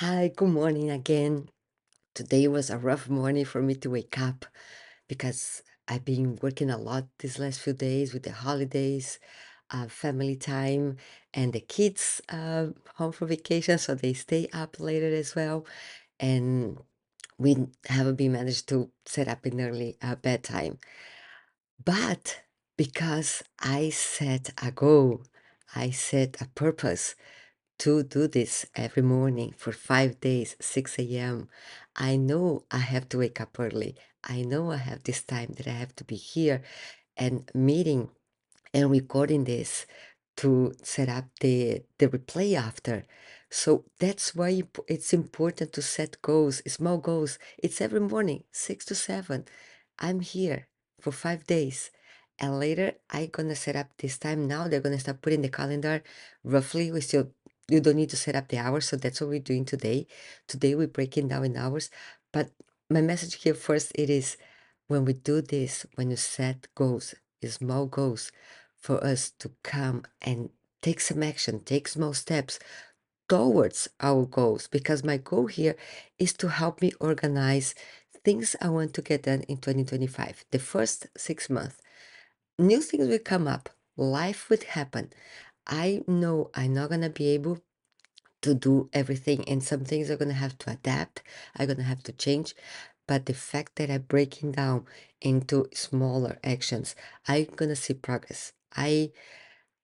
Hi, good morning again. Today was a rough morning for me to wake up because I've been working a lot these last few days with the holidays, family time, and the kids home for vacation, so they stay up later as well. And we haven't been managed to set up an early bedtime. But because I set a goal, I set a purpose to do this every morning for 5 days, 6 a.m. I know I have to wake up early. I know I have this time that I have to be here and meeting and recording this to set up the replay after. So that's why it's important to set goals, small goals. It's every morning, 6 to 7. I'm here for 5 days. And later I gonna set up this time. Now they're gonna start putting the calendar roughly. You don't need to set up the hours, so that's what we're doing today. Today we're breaking down in hours. But my message here first it is when we do this, when you set goals, small goals, for us to come and take some action, take small steps towards our goals. Because my goal here is to help me organize things I want to get done in 2025. The first 6 months, new things will come up, life would happen. I know I'm not gonna be able to do everything, and some things are gonna have to adapt, I'm gonna have to change. But the fact that I'm breaking down into smaller actions, I'm gonna see progress. I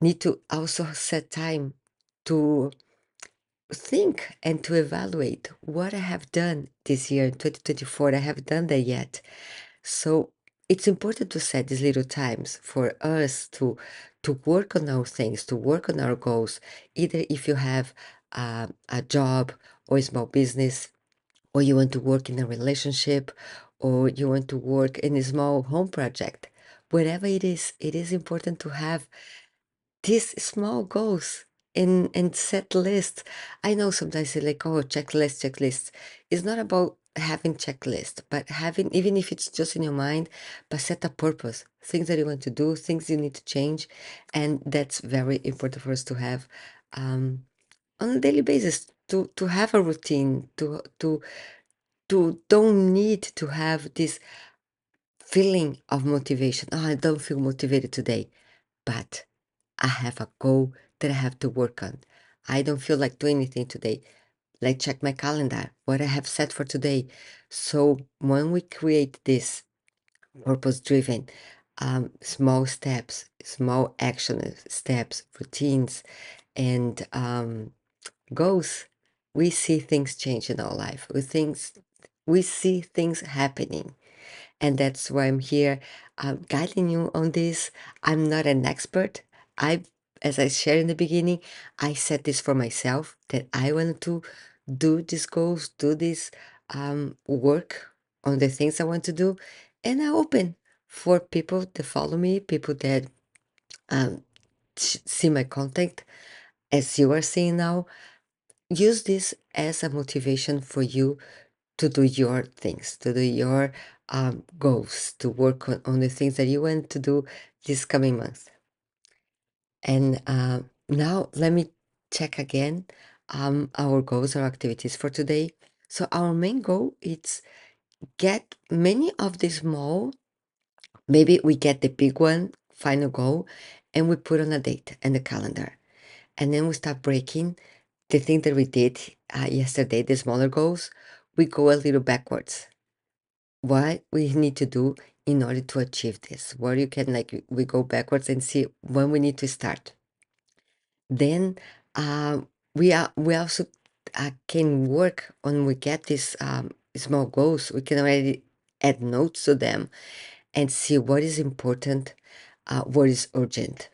need to also set time to think and to evaluate what I have done this year in 2024. I haven't done that yet. So it's important to set these little times for us to work on our things, to work on our goals. Either if you have a job or a small business, or you want to work in a relationship, or you want to work in a small home project, whatever it is important to have these small goals and set lists. I know sometimes it's like, oh, checklist. It's not about having checklist, but having, even if it's just in your mind, but set a purpose, things that you want to do, things you need to change. And that's very important for us to have on a daily basis, to have a routine, to don't need to have this feeling of motivation. Oh, I don't feel motivated today, but I have a goal that I have to work on. I don't feel like doing anything today. Let's check my calendar, what I have set for today. So when we create this purpose driven, small steps, small action steps, routines, and goals, we see things change in our life. We see things happening, and that's why I'm here, guiding you on this. I'm not an expert. I, as I shared in the beginning, I set this for myself that I wanted to do these goals, do this work on the things I want to do, and I open for people that follow me, people that um, see my content, as you are seeing now. Use this as a motivation for you to do your things, to do your goals, to work on the things that you want to do this coming month. And now let me check again our goals or activities for today. So our main goal is get many of the small, maybe we get the big one, final goal, and we put on a date and the calendar. And then we start breaking the thing that we did yesterday, the smaller goals, we go a little backwards what we need to do in order to achieve this. Where you can like we go backwards and see when we need to start. Then we also can work on we get these small goals. We can already add notes to them and see what is important, what is urgent.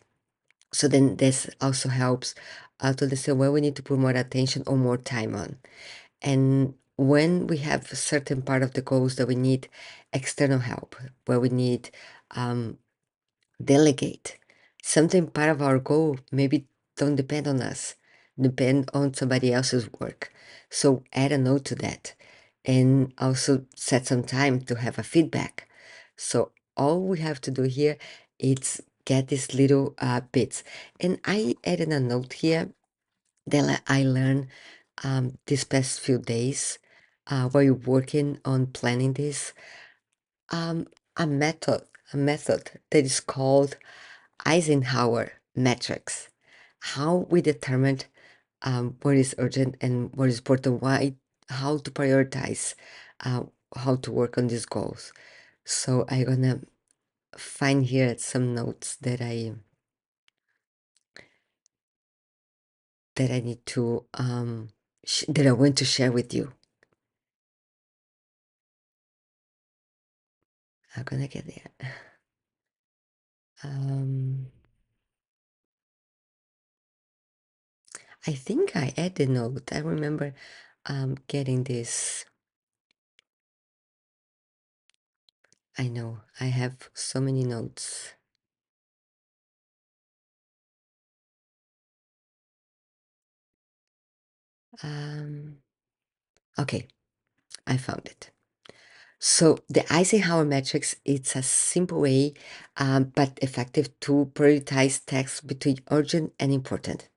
So then this also helps to understand where we need to put more attention or more time on. And when we have a certain part of the goals that we need external help, where we need um, delegate, something part of our goal maybe don't depend on us, depend on somebody else's work. So add a note to that and also set some time to have a feedback. So all we have to do here is get these little bits. And I added a note here that I learned these past few days while you're working on planning this, um, a method, a method that is called Eisenhower Matrix. How we determine what is urgent and what is important, why, how to prioritize, uh, how to work on these goals. So I'm gonna find here some notes that I need to that I want to share with you. I'm gonna get there. Um, I think I added a note. I remember getting this. I know I have so many notes. Um, okay, I found it. So the Eisenhower matrix, it's a simple way, but effective to prioritize tasks between urgent and important.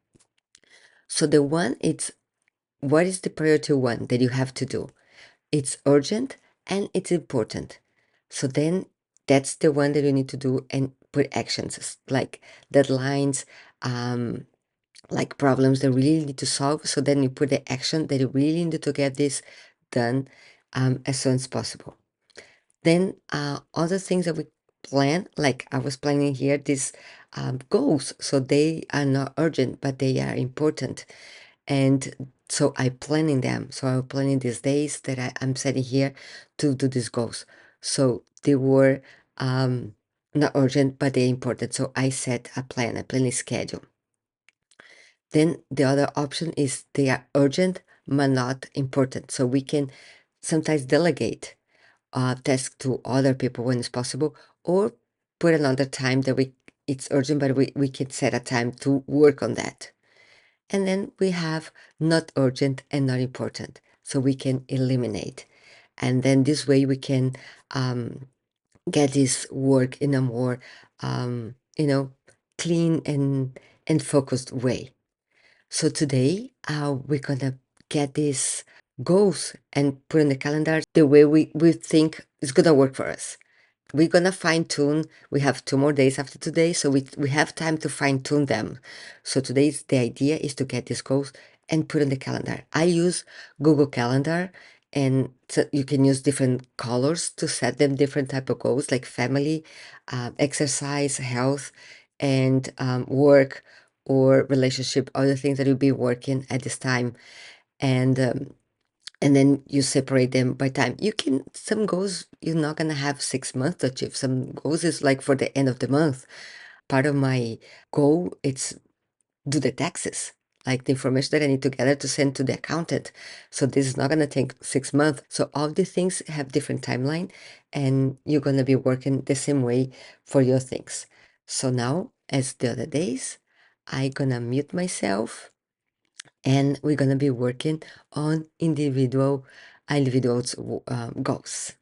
So the one, it's what is the priority one that you have to do? It's urgent and it's important. So then that's the one that you need to do and put actions like deadlines, like problems that really need to solve. So then you put the action that you really need to get this done as soon as possible. Then other things that we plan, like I was planning here, these goals. So they are not urgent, but they are important. And so I planning them. So I'm planning these days that I'm setting here to do these goals. So they were not urgent, but they're important. So I set a plan, a planning schedule. Then the other option is they are urgent, but not important. So we can sometimes delegate task to other people when it's possible, or put another time that it's urgent, but we can set a time to work on that. And then we have not urgent and not important, so we can eliminate. And then this way we can get this work in a more, clean and focused way. So today we're gonna get these goals and put in the calendar the way we think is gonna work for us. We're gonna fine tune. We have 2 more days after today, so we have time to fine tune them. So today's the idea is to get these goals and put in the calendar. I use Google Calendar, and so you can use different colors to set them different type of goals, like family, exercise, health, and work or relationship, other things that you'll be working at this time, and then you separate them by time. You can, some goals you're not gonna have 6 months to achieve. Some goals is like for the end of the month. Part of my goal, it's do the taxes, like the information that I need to gather to send to the accountant. So this is not gonna take 6 months. So all these things have different timeline, and you're gonna be working the same way for your things. So now, as the other days, I gonna mute myself, and we're gonna be working on individuals goals.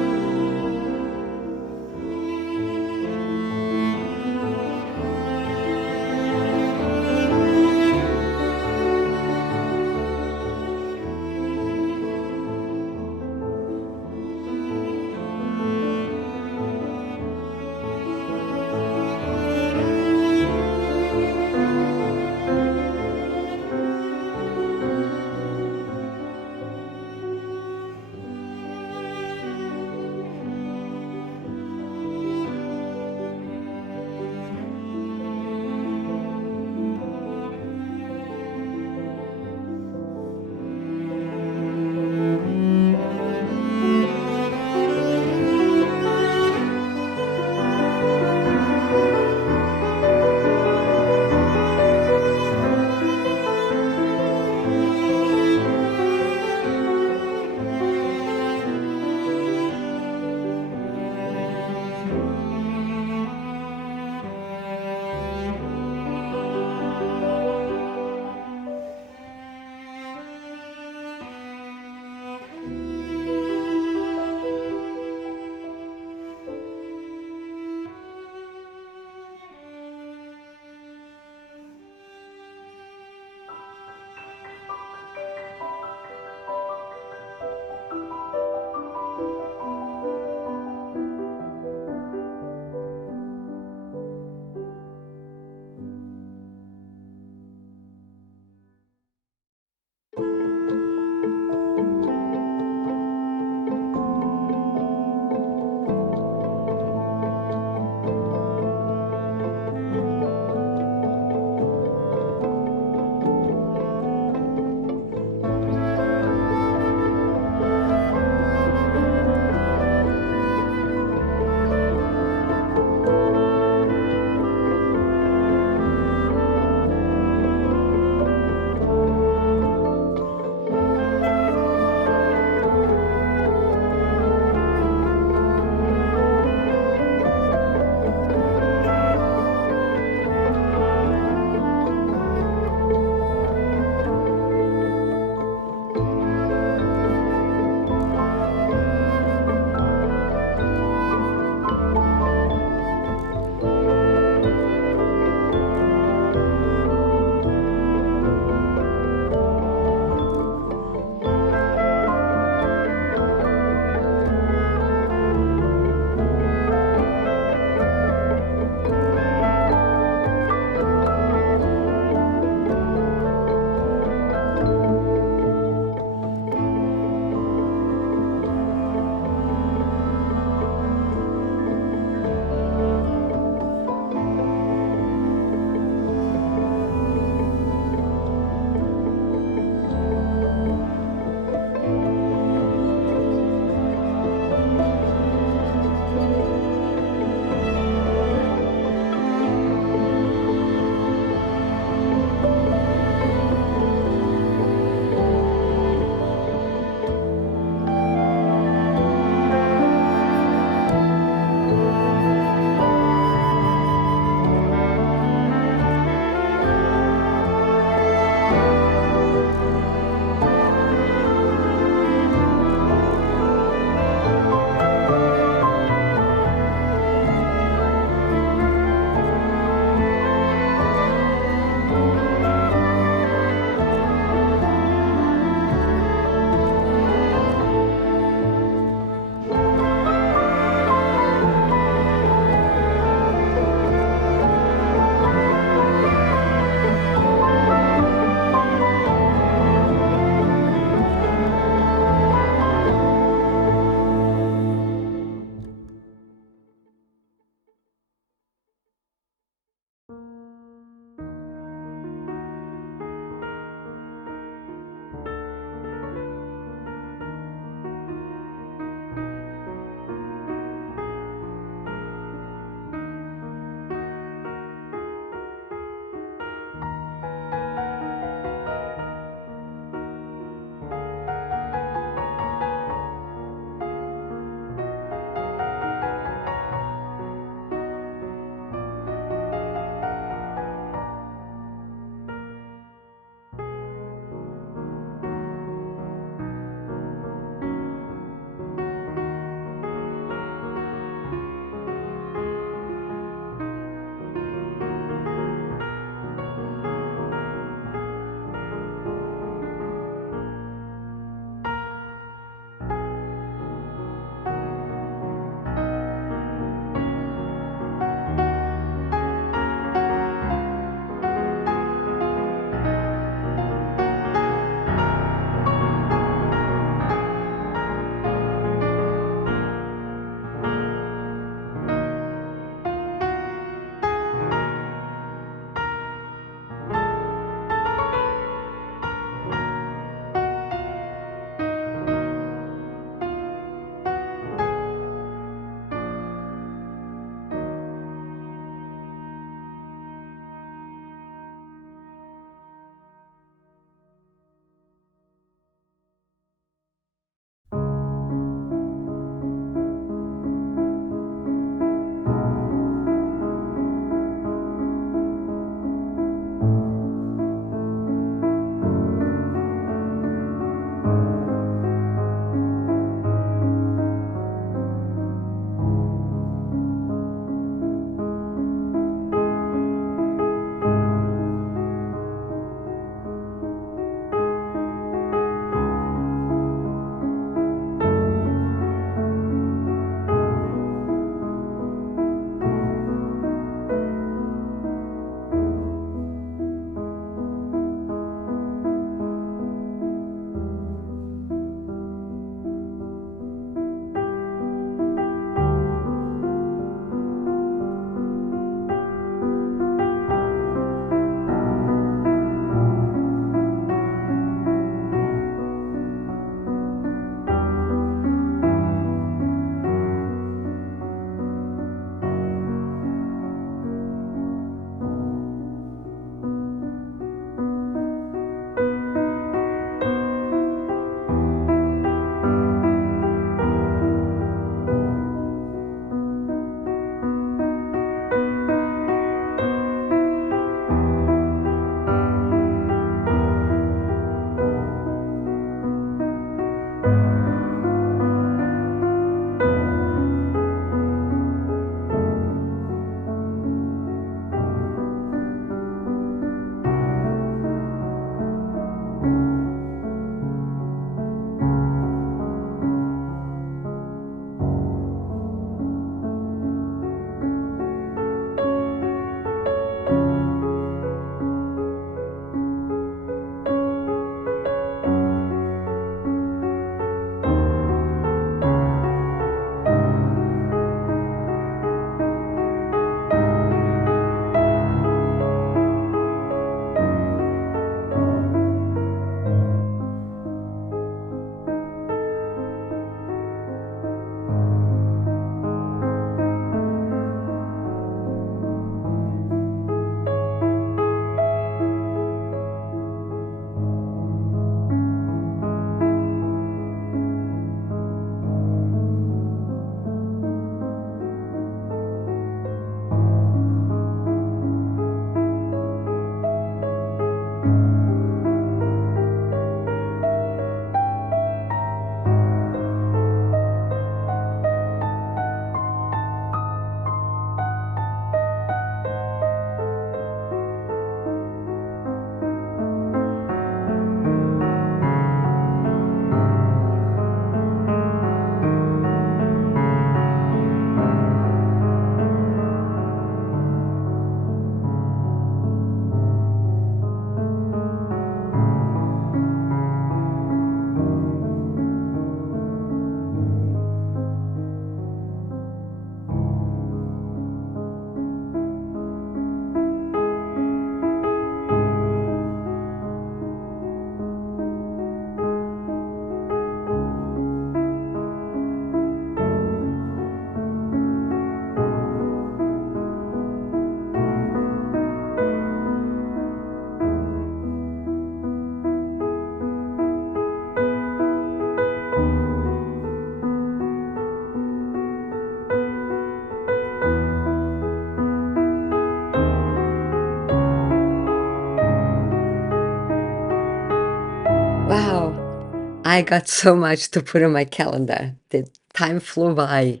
I got so much to put on my calendar. The time flew by.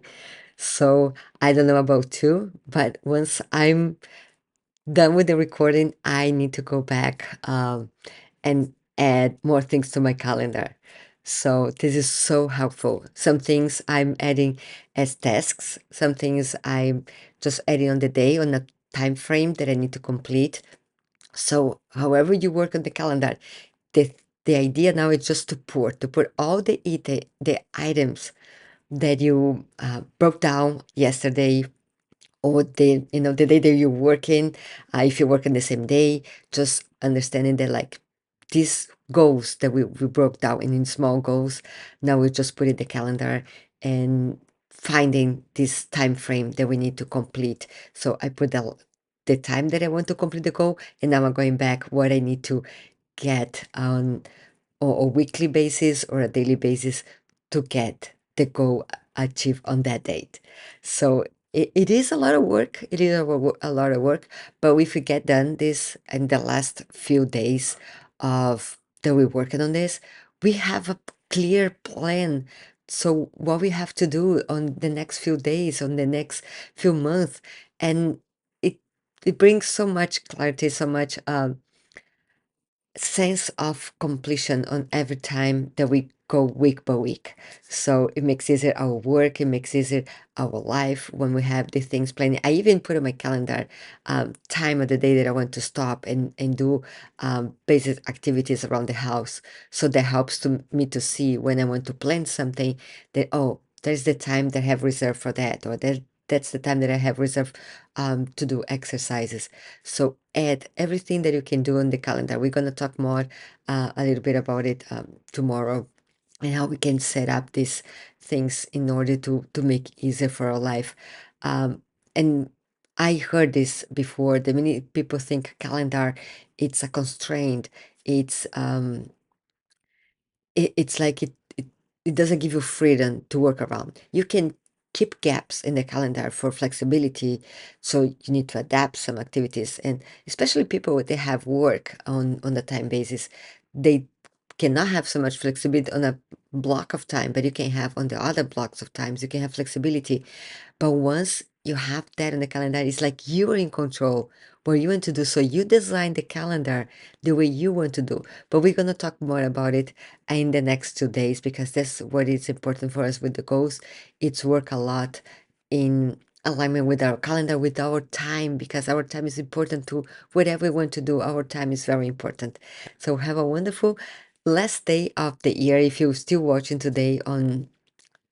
So I don't know about you, but once I'm done with the recording, I need to go back and add more things to my calendar. So this is so helpful. Some things I'm adding as tasks, some things I'm just adding on the day on a time frame that I need to complete. So however you work on the calendar, the the idea now is just to put all the items that you broke down yesterday, or the day that you're working, if you're working the same day, just understanding that, like, these goals that we broke down in small goals, now we just put in the calendar and finding this time frame that we need to complete. So I put the time that I want to complete the goal, and now I'm going back what I need to get on or a weekly basis or a daily basis to get the goal achieved on that date. So it is a lot of work. It is a lot of work, but if we get done this in the last few days of that we're working on this, we have a clear plan. So what we have to do on the next few days, on the next few months, and it it brings so much clarity, so much sense of completion on every time that we go week by week. So it makes easier our work, it makes easier our life when we have the things planned. I even put on my calendar time of the day that I want to stop and do basic activities around the house. So that helps to me to see when I want to plan something that, oh, there's the time that I have reserved for that, or that's the time that I have reserved to do exercises. So add everything that you can do on the calendar. We're going to talk more a little bit about it tomorrow, and how we can set up these things in order to make it easier for our life. And I heard this before. The many people think calendar, it's a constraint. It's it's like it doesn't give you freedom to work around. You can keep gaps in the calendar for flexibility, so you need to adapt some activities. And especially people that have work on a time basis, they cannot have so much flexibility on a block of time, but you can have on the other blocks of times, you can have flexibility. But once you have that on the calendar, it's like you are in control what you want to do. So you design the calendar the way you want to do. But we're going to talk more about it in the next 2 days, because that's what is important for us with the goals. It's work a lot in alignment with our calendar, with our time, because our time is important to whatever we want to do. Our time is very important. So have a wonderful last day of the year. If you're still watching today on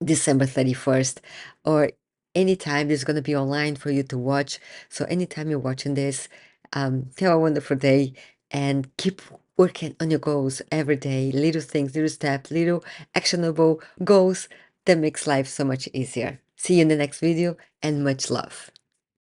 December 31st, or anytime it's going to be online for you to watch. So anytime you're watching this, have a wonderful day and keep working on your goals every day. Little things, little steps, little actionable goals that makes life so much easier. See you in the next video, and much love.